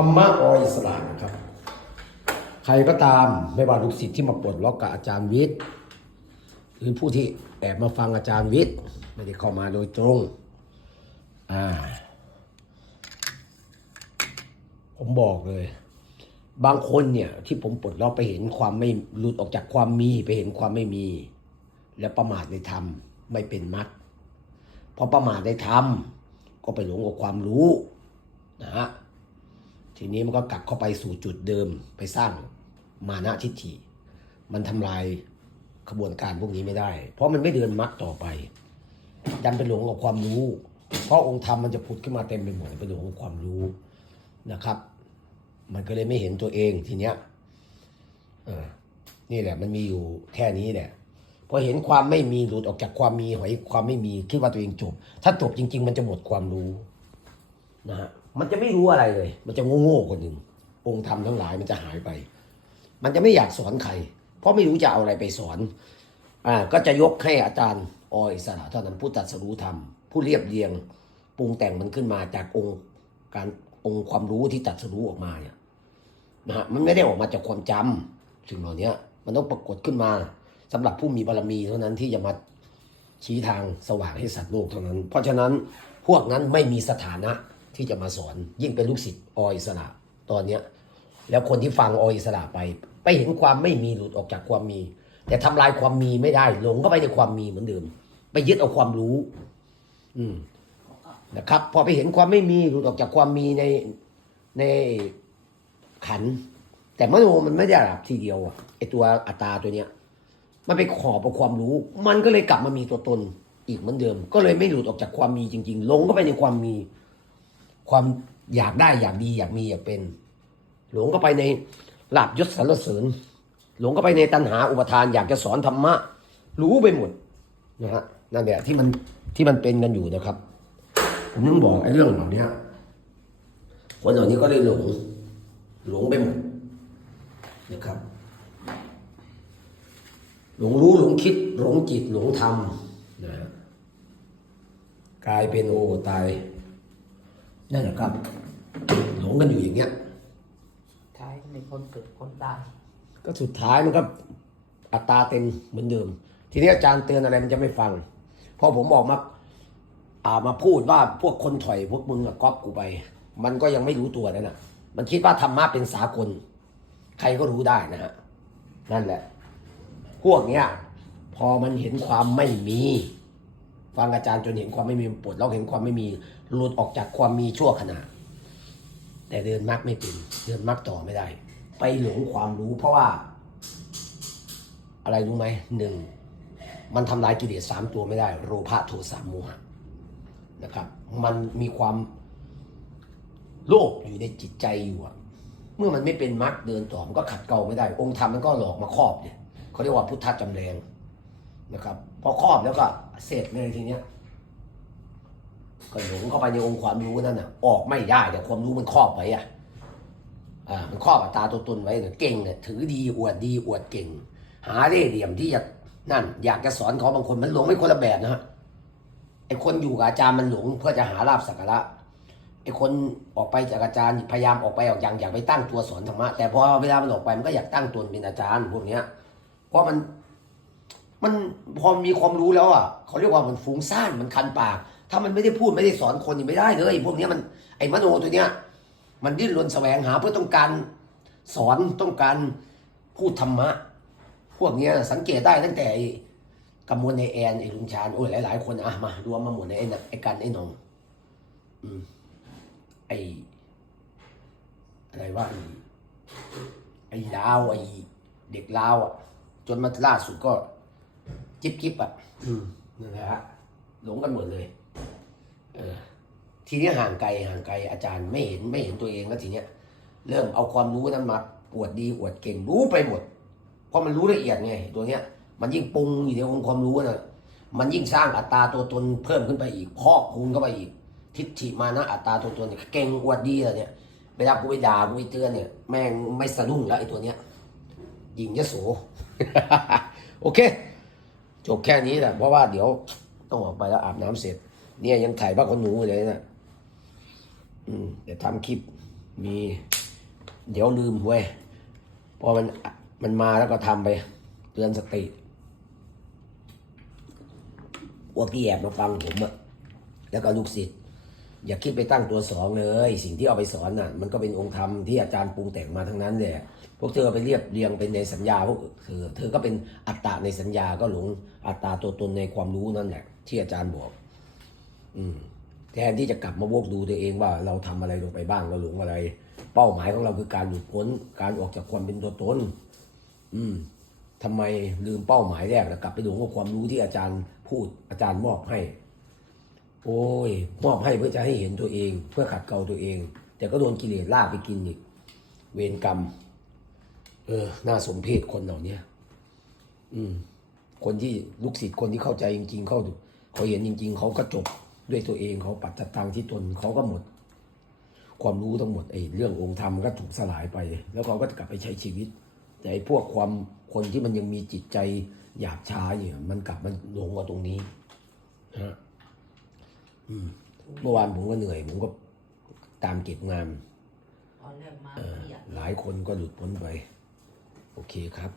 รรมะออิสระนะครับ ใครก็ตามไม่ว่าลูกศิษย์ที่มาปลดล็อกกับอาจารย์วิทย์หรือผู้ที่แอบมาฟังอาจารย์วิทย์ไม่ได้เข้ามาโดยตรงอ่าผมบอกเลย บางคนเนี่ยที่ผมปลดล็อกไปเห็นความไม่หลุดออกจากความมีไปเห็นความไม่มี แล้วประมาทในธรรมไม่เป็นมรรคพอประมาทในธรรมก็ไปหลงกับความรู้นะฮะ ทีนี้มันก็กลับเข้าไปสู่จุดเดิมไปสร้างมานะทิฏฐิ มันทำลายขบวนการพวกนี้ไม่ได้ เพราะมันไม่เดินมรรคต่อไป ดันไปหลงกับความรู้ เพราะองค์ธรรมมันจะผุดขึ้นมาเต็มไปหมดไปหลงกับความรู้นะครับ มันก็เลยไม่เห็นตัวเองทีเนี้ยนี่แหละ มันมีอยู่แค่นี้แหละพอเห็นความไม่มีหลุดออกจากความมีหอยความไม่มีคิดว่าตัวเองจบ ถ้าจบจริง ๆ มันจะหมดความรู้นะฮะ มันจะไม่รู้อะไรเลย มันจะโง่ๆคนหนึ่งองค์ธรรมทั้งหลายมันจะหายไป มันจะไม่อยากสอนใคร เพราะไม่รู้จะเอาอะไรไปสอน อ่า ก็จะยกให้อาจารย์ออิสระเท่านั้นผู้ตัดสรู้ธรรม ผู้เรียบเรียง ปรุงแต่งมันขึ้นมาจากองค์การองค์ความรู้ที่ตัดสรู้ออกมาเนี่ยนะฮะมันไม่ได้ออกมาจากความจำสิ่งเหล่านี้มันต้องปรากฏขึ้นมาสำหรับผู้มีบารมีเท่านั้นที่จะมาชี้ทางสว่างให้สัตว์โลกเท่านั้น เพราะฉะนั้นพวกนั้นไม่มีสถานะ ที่จะมาสอน ยิ่งเป็นลูกศิษย์ออิสระตอนเนี้ย แล้วคนที่ฟังออิสระไป ไปเห็นความไม่มีหลุดออกจากความมี แต่ทำลายความมีไม่ได้หลงเข้าไปในความมีเหมือนเดิม ไปยึดเอาความรู้ อืมนะครับ พอไปเห็นความไม่มีหลุดออกจากความมีในในขัน แต่มโนมันไม่ได้หลับทีเดียวอะไอตัวอัตตาตัวเนี้ย มันไปขอบเอาความรู้ มันก็เลยกลับมามีตัวตนอีกเหมือนเดิม ก็เลยไม่หลุดออกจากความมีจริงๆหลงเข้าไปในความมี ความอยากได้อยากดีอยากมีอยากเป็น หลงเข้าไปในลาบยศสรรเสริญ หลงเข้าไปในตัณหาอุปทาน อยากจะสอนธรรมะ รู้ไปหมดนะฮะนั่นแหละที่มันที่มันเป็นกันอยู่นะครับ ผมต้องบอกไอ้เรื่องเหล่านี้คนเหล่านี้ก็เลยหลงหลงไปหมดนะครับ หลงรู้หลงคิดหลงจิตหลงธรรมนะฮะกลายเป็นโอตาย นั่นแหละครับหลงกันอยู่อย่างเงี้ยท้ายมีคนเกิดคนตายก็สุดท้ายมันก็อัตราเต็มเหมือนเดิม ทีนี้อาจารย์เตือนอะไรมันจะไม่ฟังพอผมออกมาอ่ามาพูดว่าพวกคนถอยพวกมึงอะก๊อปกูไป มันก็ยังไม่รู้ตัวนั่นน่ะ มันคิดว่าธรรมะเป็นสากล ใครก็รู้ได้นะฮะนั่นแหละ พวกเนี้ย พอมันเห็นความไม่มี ฟังอาจารย์จนเห็นความไม่มีปวดเราเห็นความไม่มีหลุดออกจากความมีชั่วขณะ แต่เดินมรรคไม่เป็นเดินมรรคต่อไม่ได้ ไปหลงความรู้เพราะว่า อะไรรู้ไหมหนึ่งมันทำลายกิเลสสามตัวไม่ได้ โลภะโทสะโมหะนะครับ มันมีความโลภอยู่ในจิตใจอยู่เมื่อมันไม่เป็นมรรคเดินต่อมันก็ขัดเกลาไม่ได้ องค์ธรรมมันก็หลอกมาครอบเนี่ยเขาเรียกว่าพุทธจำแรง นะครับ พอครอบแล้วก็เสร็จเลยทีเนี้ยก็หลงเข้าไปในองค์ความรู้นั่นน่ะ ออกไม่ได้แต่ความรู้มันครอบไว้อะอ่ามันครอบอัตาตัวตนไว้เนี่ยเก่งเนี่ยถือดีอวดดีอวดเก่ง หาเล่เหลี่ยมที่จะนั่น อยากจะสอนเขาบางคนมันหลงไม่คนละแบบนะฮะไอคนอยู่กับอาจารย์มันหลงเพื่อจะหาลาบสักการะไอคนออกไปจากอาจารย์พยายามออกไปออกอย่างอยากไปตั้งตัวสอนธรรมะแต่พอเวลามันออกไปมันก็อยากตั้งตนเป็นอาจารย์พวกเนี้ยเพราะมัน มันพอมีความรู้แล้วอะเขาเรียกว่ามันฟุ้งซ่านมันคันปาก ถ้ามันไม่ได้พูดไม่ได้สอนคนนี่ไม่ได้เลยพวกนี้มันไอ้มโนตัวเนี้ย มันดิ้นรนแสวงหาเพื่อต้องการสอนต้องการพูดธรรมะ พวกเนี้ยสังเกตได้ตั้งแต่กำมวลในแอนไอ้ลุงชาญโอ้ยหลายๆคนอะมารวมมาหมดในไอ้น่ะไอ้กันไอ้หนองอืมไอ้อะไรว่าไอ้ไอ้ลาวไอ้เด็กลาวอะจนมาล่าสุดก็ จิบจิบอะอืมนั่นแหละฮะหลงกันหมดเลย เออ ทีนี้ห่างไกลห่างไกลอาจารย์ไม่เห็นไม่เห็นตัวเองแล้วทีเนี้ย เริ่มเอาความรู้นั้นมาอวดดีอวดเก่งรู้ไปหมด เพราะมันรู้ละเอียดไงตัวเนี้ย มันยิ่งปรุงอยู่ในองค์ความรู้น่ะมันยิ่งสร้างอัตราตัวตนเพิ่มขึ้นไปอีกพอกคูณเข้าไปอีก ทิฏฐิมานะอัตราตัวตนเนี่ยเก่งอวดดีอะเนี่ยเวลากูไปด่ากูไปเตือนเนี่ยแม่งไม่สะดุ้งแล้วไอ้ตัวเนี้ยยิงยโสโอเค จบแค่นี้แหละเพราะว่าเดี๋ยวต้องออกไปแล้วอาบน้ำเสร็จ เนี่ยยังถ่ายบ้านคนหนูเลยนะอืมเดี๋ยวทำคลิปมี เดี๋ยวลืมเว้ยพอมันมันมาแล้วก็ทำไปเตือนสติว่ากี่แอบมาฟังผมอะแล้วก็ลูกศิษย์ อย่าคิดไปตั้งตัวสองเลย สิ่งที่เอาไปสอนน่ะ มันก็เป็นองค์ธรรมที่อาจารย์ปรุงแต่งมาทั้งนั้นแหละพวกเธอไปเรียบเรียงเป็นในสัญญาพวกเธอเธอก็เป็นอัตตาในสัญญาก็หลงอัตตาตัวตนในความรู้นั่นแหละที่อาจารย์บอก อืมแทนที่จะกลับมาวกดูตัวเองว่าเราทำอะไรลงไปบ้างเราหลงอะไร เป้าหมายของเราคือการหลุดพ้น การออกจากความเป็นตัวตนอืมทำไมลืมเป้าหมายแรกแล้วกลับไปหลงกับความรู้ที่อาจารย์พูดอาจารย์มอบให้ โอ้ยมอบให้เพื่อจะให้เห็นตัวเอง เพื่อขัดเกลาตัวเอง แต่ก็โดนกิเลสล่ากไปกินอีก เวรกรรม เออ น่าสมเพชคนเหล่านี้อืม คนที่ลูกศิษย์คนที่เข้าใจจริง ๆ เข้าเขาเห็นจริง ๆ เขาก็จบด้วยตัวเองเขาปัจจตังที่ตนเขาก็หมด ความรู้ทั้งหมดไอ้เรื่ององค์ธรรมก็ถูกสลายไป แล้วเขาก็กลับไปใช้ชีวิต แต่ไอ้พวกความคนที่มันยังมีจิตใจหยาบช้าเนี่ยมันกลับมันหลงกับตรงนี้ เมื่อวานผมก็เหนื่อย ผมก็ตามเก็บงานตอนแรกมาเออเครียดหลายคนก็หลุดพ้นไป โอเคครับ